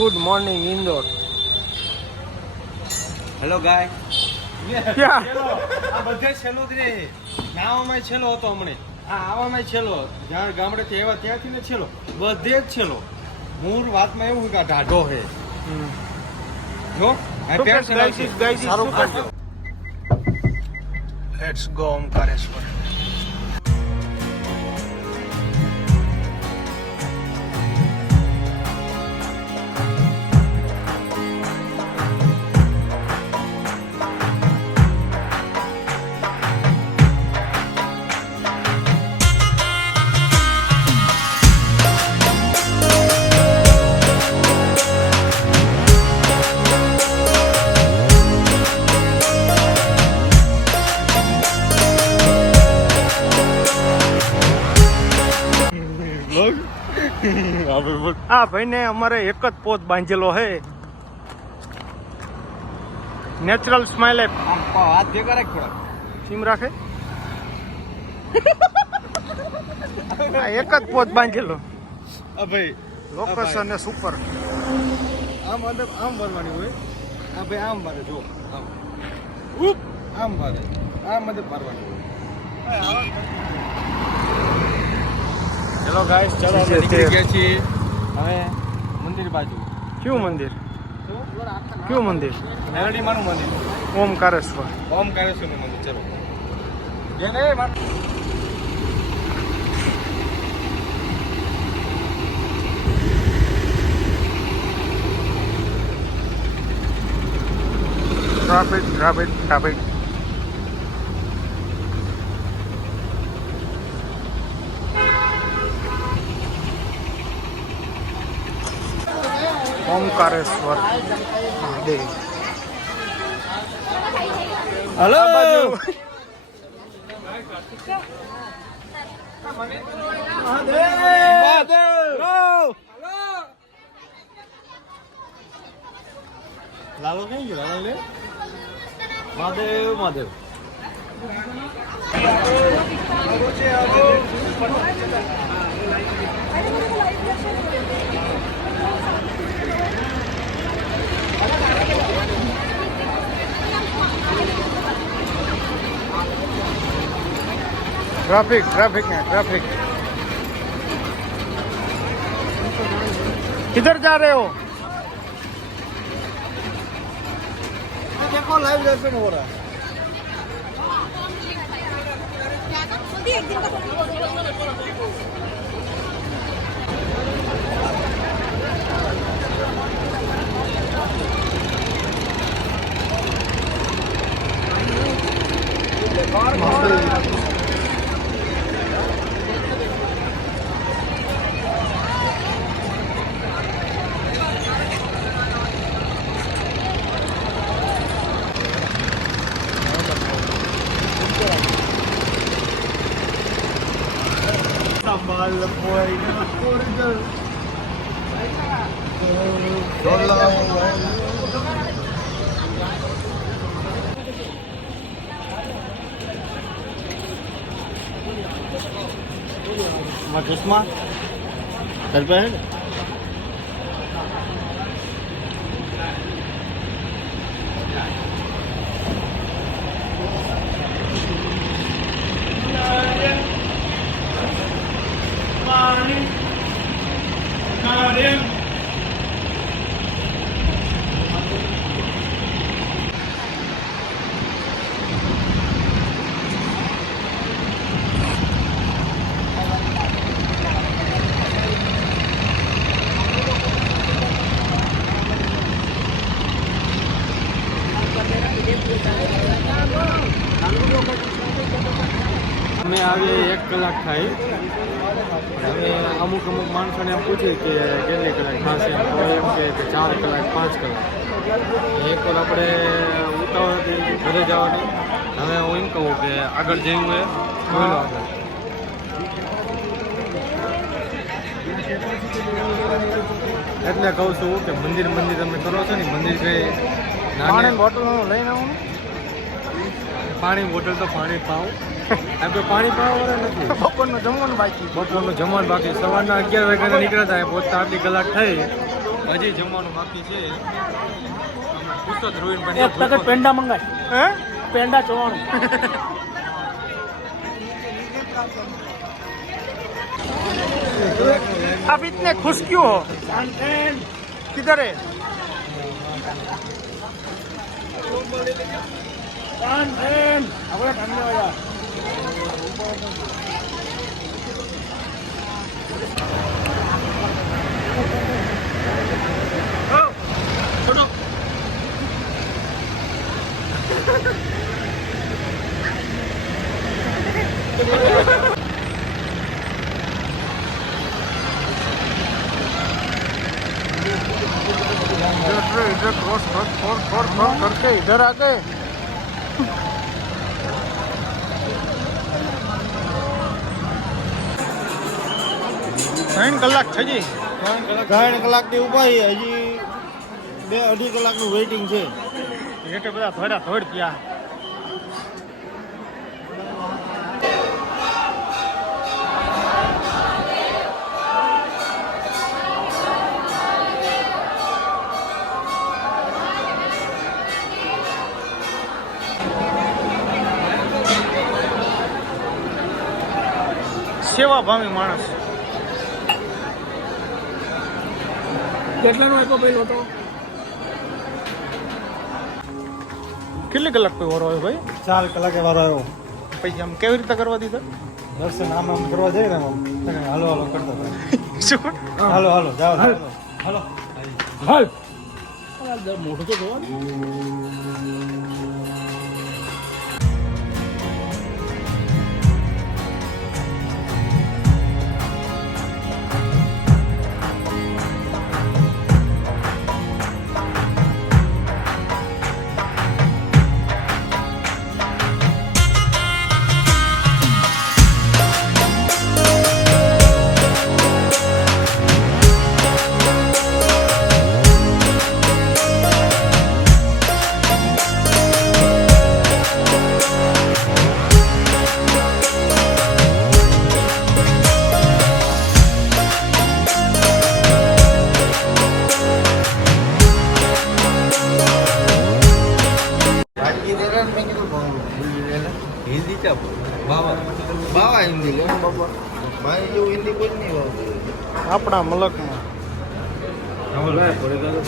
Good morning Indore. Hello ગાય ક્યાં? આ બધે છેલ્લો જ રે નાવામાં છેલ્લો હતો હમણે આ આવામાં છેલ્લો જ્યાં ગામડેથી આવ્યા ત્યાંથી ને છેલ્લો બધે જ છેલ્લો મૂળ વાતમાં એવું કે આ ઢાઢો હે જો આ પેર સારું કરજો लेट्स गो ओमकारेश्वर। આ ભાઈને અમારે એક જ પોત બાંધેલો હે નેચરલ સ્માઇલ હાથ ભેગા રાખ થોડા સીમ રાખે આ એક જ પોત બાંધેલો ભાઈ લોકેશન ને સુપર આમ અંદર આમ ભરવાની હોય આ ભાઈ આમ ભરે જો આમ ઉપ આમ ભરે આમ અંદર ભરવાની હોય ચલો ગાઈસ ચલો આપણે નીકળી ગયા છીએ હવે મંદિર બાજુ ક્યું મંદિર ક્યું મંદિર મેરડી માનું મંદિર ઓમકારેશ્વર ઓમકારેશ્વરનું મંદિર ચલો જેને traffic traffic traffic Omkareshwar Mahadev. Hello लालो कहीं गया लालो ले महादेव महादेव ट्रैफिक ट्रैफिक है ट्रैफिक। किधर जा रहे हो? देखो लाइव दर्शन हो रहा है चश्मा घर पे है અમે આવીએ 1 કલાક થાય હવે અમુક માણસોને એમ પૂછ્યું કે કેટલી કલાક થશે તો એમ કે 4 કલાક 5 કલાક એક વાર આપણે ઉતાવળ હતી ઘરે જવાની હવે હું એમ કહું કે આગળ જવું હોય બોલો આગળ એટલે કહું છું કે મંદિર તમે કરો છો ને મંદિર કઈ પાણી બોટલ લઈને આવું પાણી બોટલ તો પાણી પાઉં આપણે પાણી પાવા નથી બપોરનું જમવાનું બાકી બપોરનું જમવાનું બાકી સવારના 11 વાગ્યાના નીકળ્યા હતા પહોંચતા આટલી કલાક થઈ હજી જમવાનું બાકી છે. પૂછો ધ્રુવીન પણ એક પેકેટ પેંડા મંગાય. હે પેંડા 94. आप इतने खुश क्यों हो? किधर है? इधर क्रॉस करके इधर आ गए. ત્રણ કલાક થઈ ગઈ. 3 કલાકની ઉભા હજી 2-2.5 કલાકનું વેઇટિંગ છે. એટલે બધા થોડા થોડ ત્યાં. સેવા ભાવી માણસ. કેટલાનો આપ્યો પહેલો તો? કેટલી કલાક કોઈ વારો આવ્યો ભાઈ? 4 કલાકે વારો આવ્યો. પછી આમ કેવી રીતે કરવા દીધા? દર્શન આમ કરવા જઈએ ને આમ હાલો હાલો કરતો હતા. શું? હાલો જાઓ હાલો. હાલ મોટું તો જોવા. हिंदी क्या बाबा हिंदी ले बाबा भाई जो हिंदी बोल नहीं बाबा આપણા મલકમાં. हम लोग पड़ेगा तो